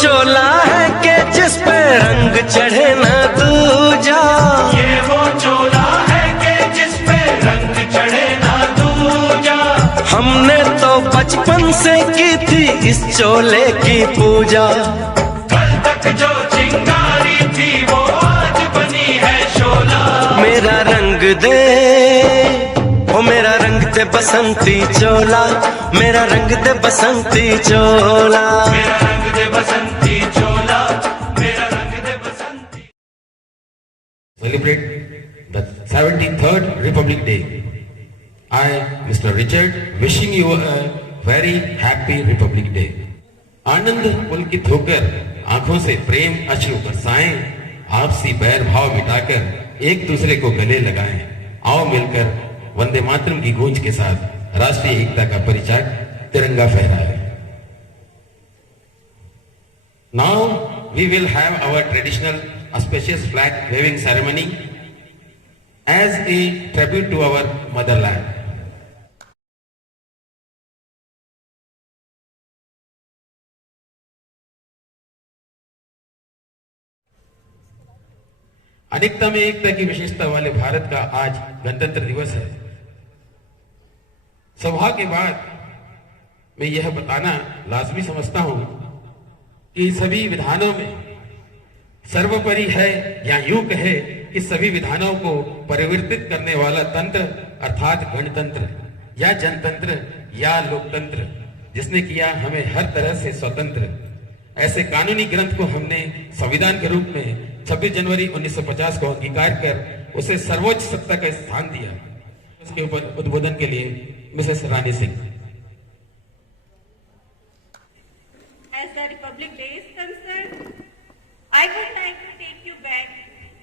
चोला है कि जिस पे रंग चढ़े न दूजा, ये वो चोला है कि जिस पे रंग चढ़े ना दूजा। हमने तो बचपन से की थी इस चोले की पूजा। कल तक जो चिंगारी थी वो आज बनी है शोला। मेरा रंग दे, ओ मेरा रंग दे बसंती चोला, मेरा रंग दे बसंती चोला। मेरा रंग दे बसंती चोला, मेरा रंग दे बसंती। Celebrate the 73rd Republic Day. I, Mr. Richard, wishing you a very happy Republic Day. आनंद पुलकित होकर आंखों से प्रेम अश्रु बरसाएं, आपसी बैर भाव मिटाकर एक दूसरे को गले लगाएं। आओ मिलकर वंदे मातरम की गूंज के साथ राष्ट्रीय एकता का परिचायक तिरंगा फहराए। Now we will have our traditional auspicious flag waving ceremony as a tribute to our motherland. अनेकता में एकता की विशेषता वाले भारत का आज गणतंत्र दिवस है। सौभाग्य के बाद मैं यह बताना लाजमी समझता हूं कि सभी विधानों में सर्वोपरि है, या यूं कहे कि सभी विधानों को परिवर्तित करने वाला तंत्र अर्थात गणतंत्र या जनतंत्र या लोकतंत्र, जिसने किया हमें हर तरह से स्वतंत्र। ऐसे कानूनी ग्रंथ को हमने संविधान के रूप में 26 जनवरी 1950 को अंगीकार कर उसे सर्वोच्च सत्ता का स्थान दिया। उसके ऊपर उद्बोधन के लिए Mrs Rani Singh. As the Republic Day is concerned, I would like to take you back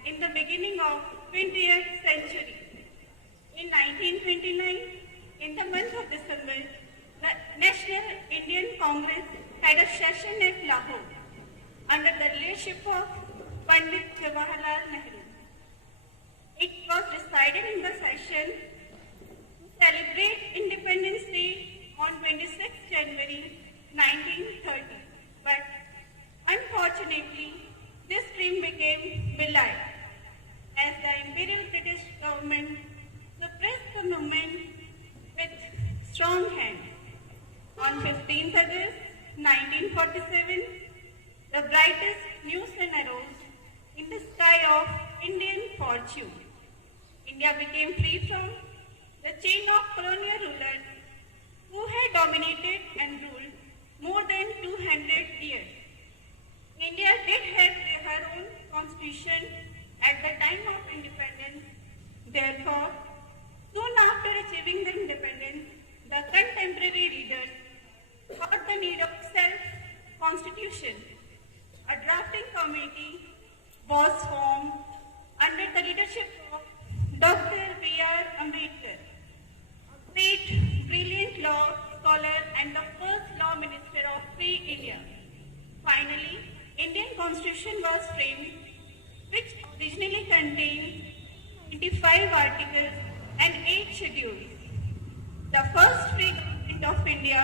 in the beginning of 20th century. In 1929, in the month of December, the National Indian Congress had a session at Lahore under the leadership of Pandit Jawaharlal Nehru. It was decided in the session to celebrate Independence Day on 26th January 1930. But unfortunately, this dream became belied as the Imperial British government suppressed the movement with strong hand. On 15th August 1947, the brightest new sun arose in the sky of Indian fortune. India became free from the chain of colonial rulers who had dominated and ruled more than 200 years. India did have her own constitution at the time of independence. Therefore, soon after achieving the independence, the contemporary leaders thought the need of self-constitution. A drafting committee was formed under the leadership of Dr. B.R. Ambedkar, a great, brilliant law scholar and the first law minister of free India. Finally, Indian Constitution was framed, which originally contained 25 articles and 8 schedules. The first free government of India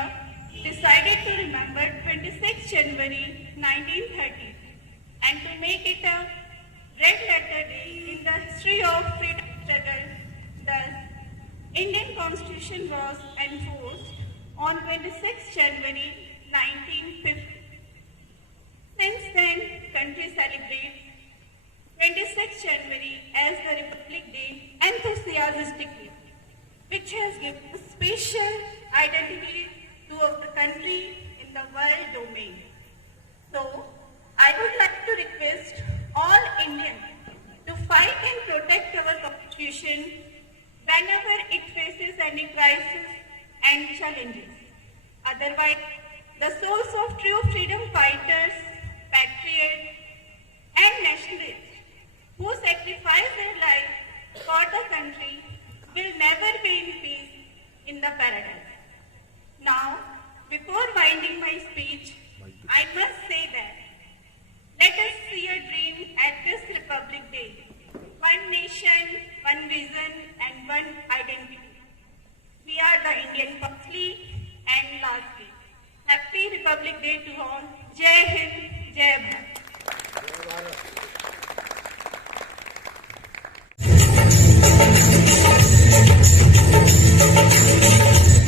decided to remember 26 January 1930 and to make it a red letter day in the history of freedom struggle. Thus, Indian Constitution was enforced on 26 January 1950. Since then, country celebrates 26 January as the Republic Day enthusiastically, which has given a special identity to our country in the world domain. So, I would like to request all Indians to fight and protect our Constitution whenever it faces any crisis and challenges. Otherwise, the souls of true freedom fighters, patriots, and nationalists who sacrifice their lives for the country will never be in peace in the paradise. Now, before winding my speech, I must say that let us see a dream at this Republic Day. One nation, one vision, and one identity. We are the Indian firstly and lastly. Happy Republic Day to all. Jai Hind. जय भारत।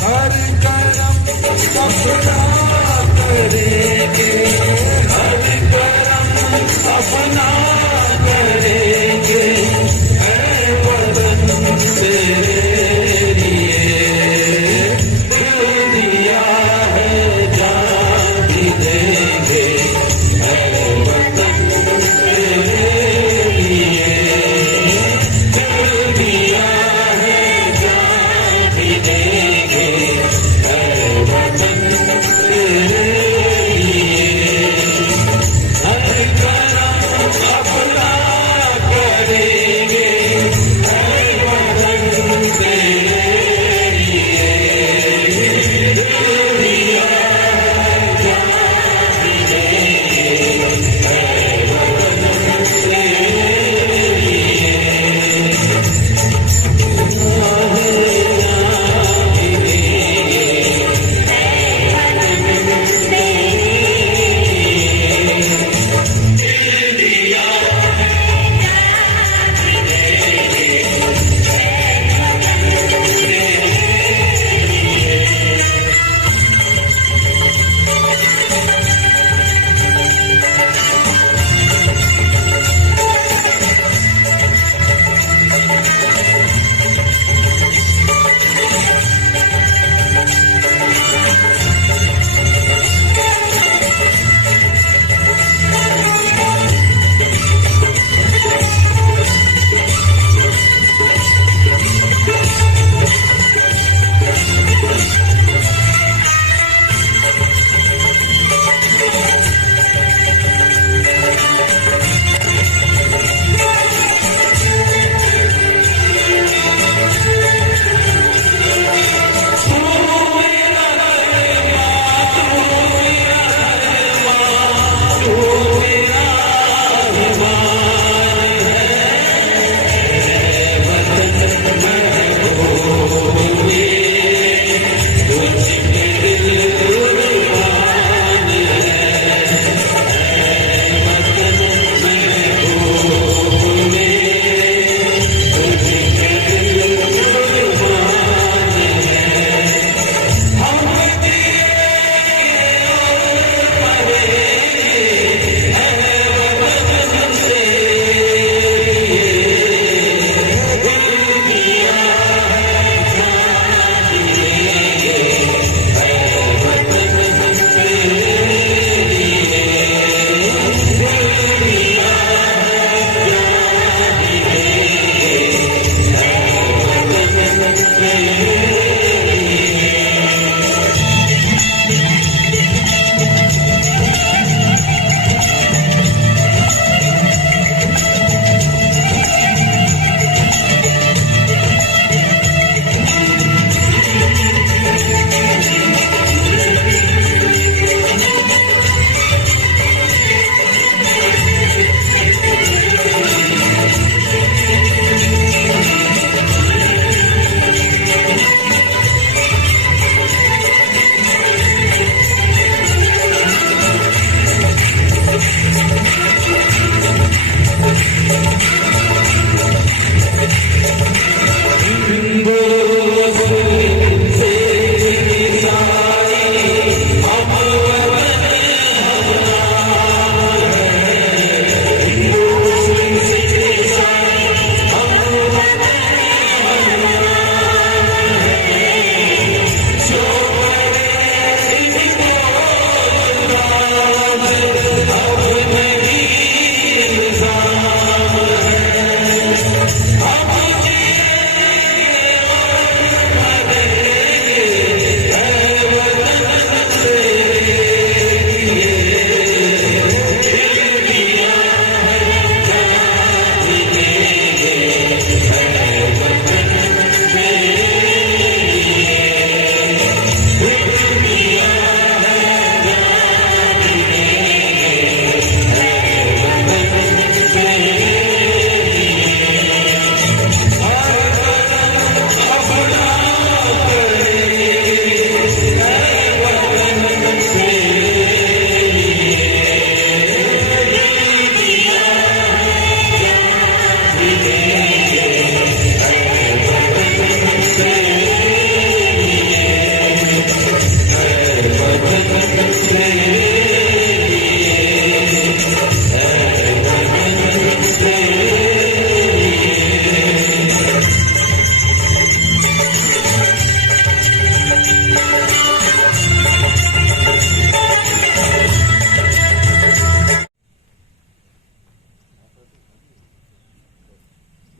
हर करम अपना करेंगे, हर करम अपना करेंगे, ऐ वतन तेरे लिए दिल दिया है, जान भी देंगे, ऐ वतन तेरे लिए दिल दिया है, जान भी देंगे, ऐ वतन तेरे लिए हर करम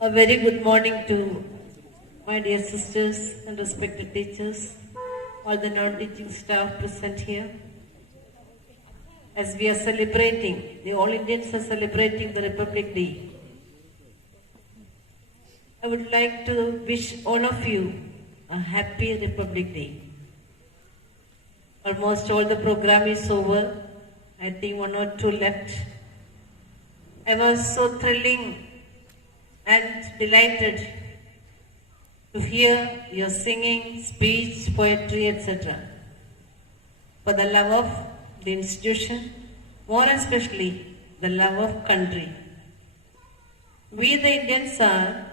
A very good morning to my dear sisters and respected teachers, all the non-teaching staff present here. As we are celebrating, the all Indians are celebrating the Republic Day. I would like to wish all of you a happy Republic Day. Almost all the program is over. I think one or two left. I was so thrilling and delighted to hear your singing, speech, poetry, etc. For the love of the institution, more especially the love of country. We the Indians are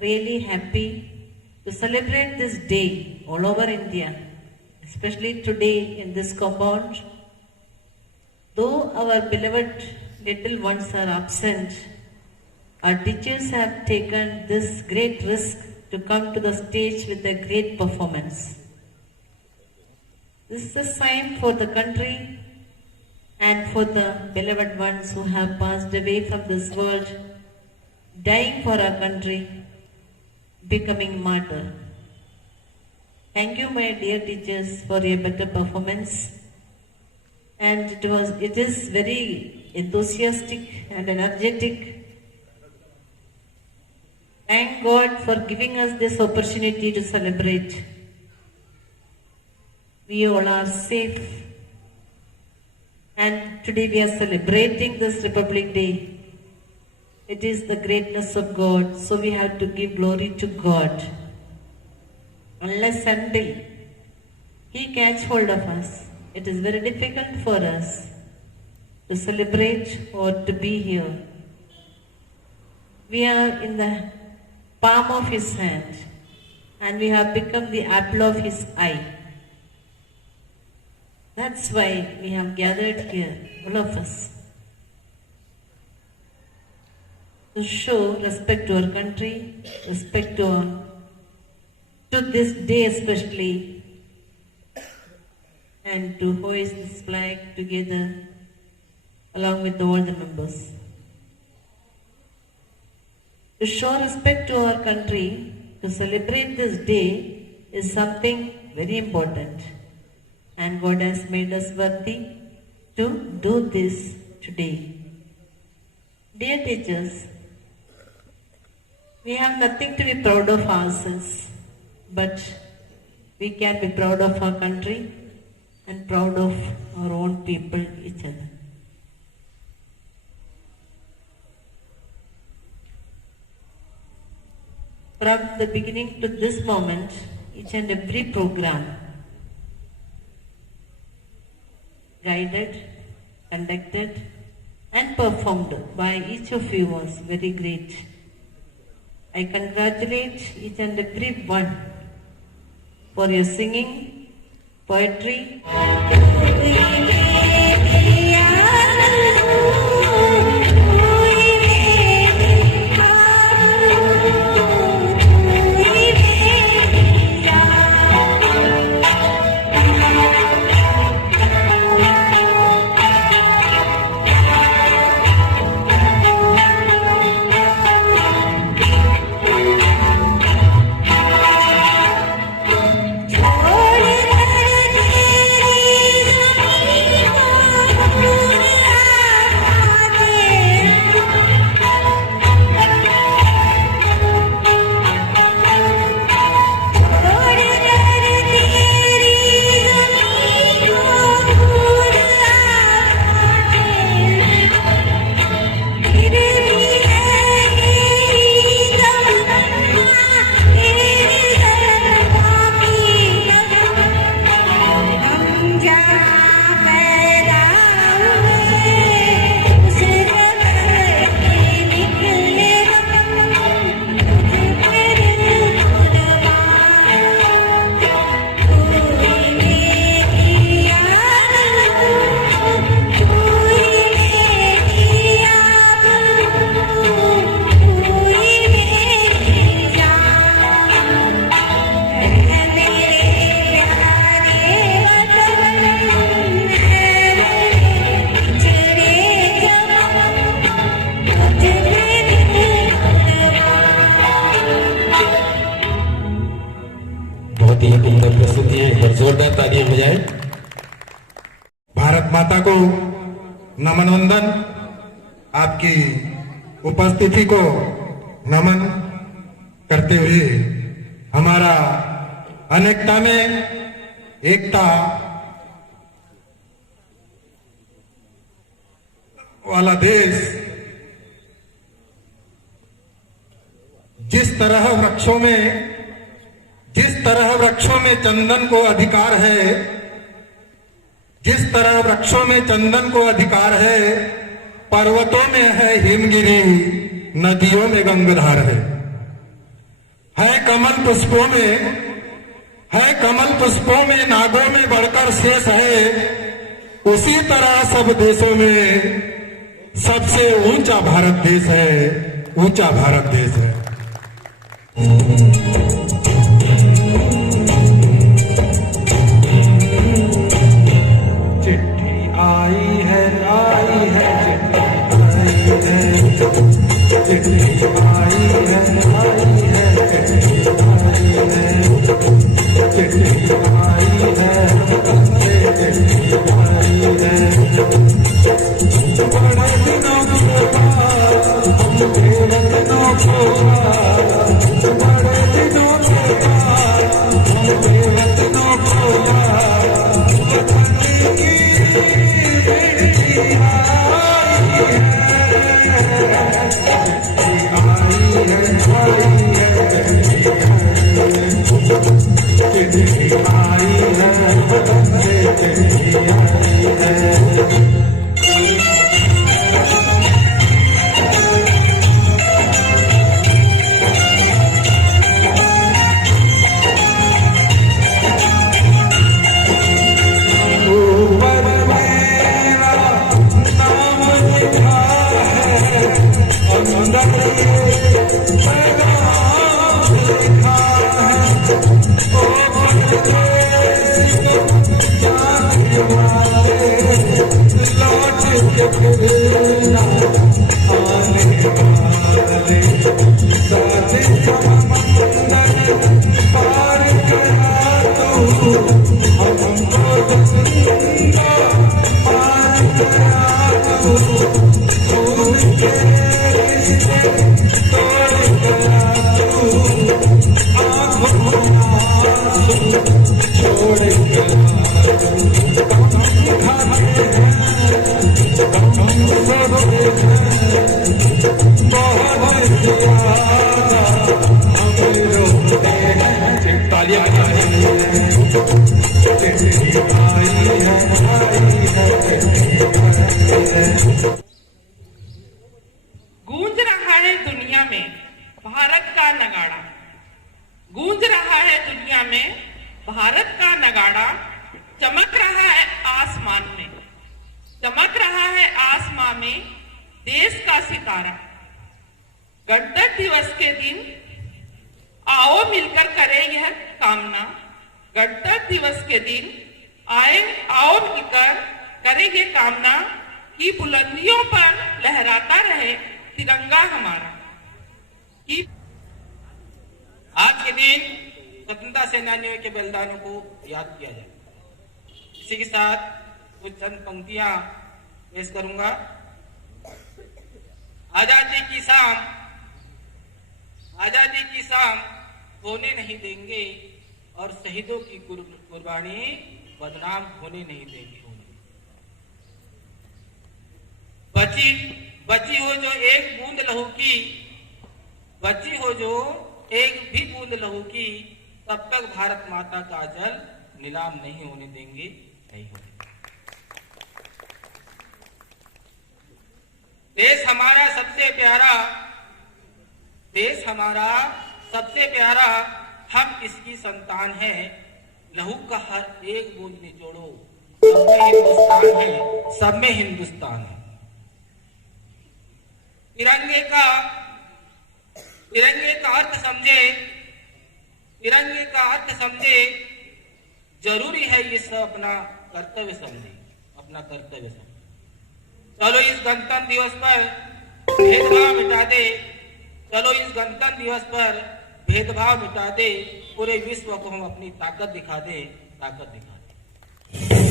really happy to celebrate this day all over India, especially today in this compound. Though our beloved little ones are absent, our teachers have taken this great risk to come to the stage with a great performance. This is a sign for the country and for the beloved ones who have passed away from this world, dying for our country, becoming martyr. Thank you, my dear teachers, for your better performance. And it is very enthusiastic and energetic. Thank God for giving us this opportunity to celebrate. We all are safe. And today we are celebrating this Republic Day. It is the greatness of God, so we have to give glory to God. Unless until He catch hold of us, it is very difficult for us to celebrate or to be here. We are in the palm of His hand and we have become the apple of His eye. That's why we have gathered here, all of us, to show respect to our country, respect to this day especially, and to hoist this flag together along with all the members. To show respect to our country, to celebrate this day is something very important. And God has made us worthy to do this today. Dear teachers, we have nothing to be proud of ourselves, but we can be proud of our country and proud of our own people, each other. From the beginning to this moment, each and every program guided, conducted and performed by each of you was very great. I congratulate each and every one for your singing, poetry. Oh, Bharat माता को नमन वंदन, आपकी उपस्थिति को नमन करते हुए हमारा अनेकता में एकता वाला देश जिस तरह वृक्षों में चंदन को अधिकार है, जिस तरह वृक्षों में चंदन को अधिकार है, पर्वतों में है हिमगिरी, नदियों में गंगाधार है कमल पुष्पों में नागों में बढ़कर शेष है, उसी तरह सब देशों में सबसे ऊंचा भारत देश है, ऊंचा भारत देश है। चिट्ठी आई है चिट्ठी आई है गूंज रहा है दुनिया में भारत का नगाड़ा, गूंज रहा है दुनिया में भारत का नगाड़ा, चमक रहा है आसमान में, चमक रहा है आसमान में देश का सितारा। गणतंत्र दिवस के दिन आओ मिलकर करें यह कामना, गणतंत्र दिवस के दिन आओ मिलकर करें ये कामना कि बुलंदियों पर लहराता रहे तिरंगा हमारा। कि आज के दिन स्वतंत्रता सेनानियों के बलिदानों को याद किया जाए। इसी के साथ कुछ चंद पंक्तियां पेश करूंगा। आजादी की शाम होने नहीं देंगे और शहीदों की कुर्बानी बदनाम होने नहीं देंगे। बची हो जो एक बूंद लहू की, बची हो जो एक भी बूंद लहू की, तब तक भारत माता का जल नीलाम नहीं होने देंगे, नहीं होने देंगे। देश हमारा सबसे प्यारा, देश हमारा सबसे प्यारा, हम इसकी संतान हैं, लहू का हर एक बूंद निचोड़ो, सब में हिंदुस्तान है, सब में हिंदुस्तान है। तिरंगे का अर्थ समझे, तिरंगे का अर्थ समझे, जरूरी है ये सब अपना कर्तव्य समझे, अपना कर्तव्य समझे। चलो इस गणतंत्र दिवस पर भेदभाव मिटा दे, चलो इस गणतंत्र दिवस पर भेदभाव मिटा दे, पूरे विश्व को हम अपनी ताकत दिखा दे, ताकत दिखा दे।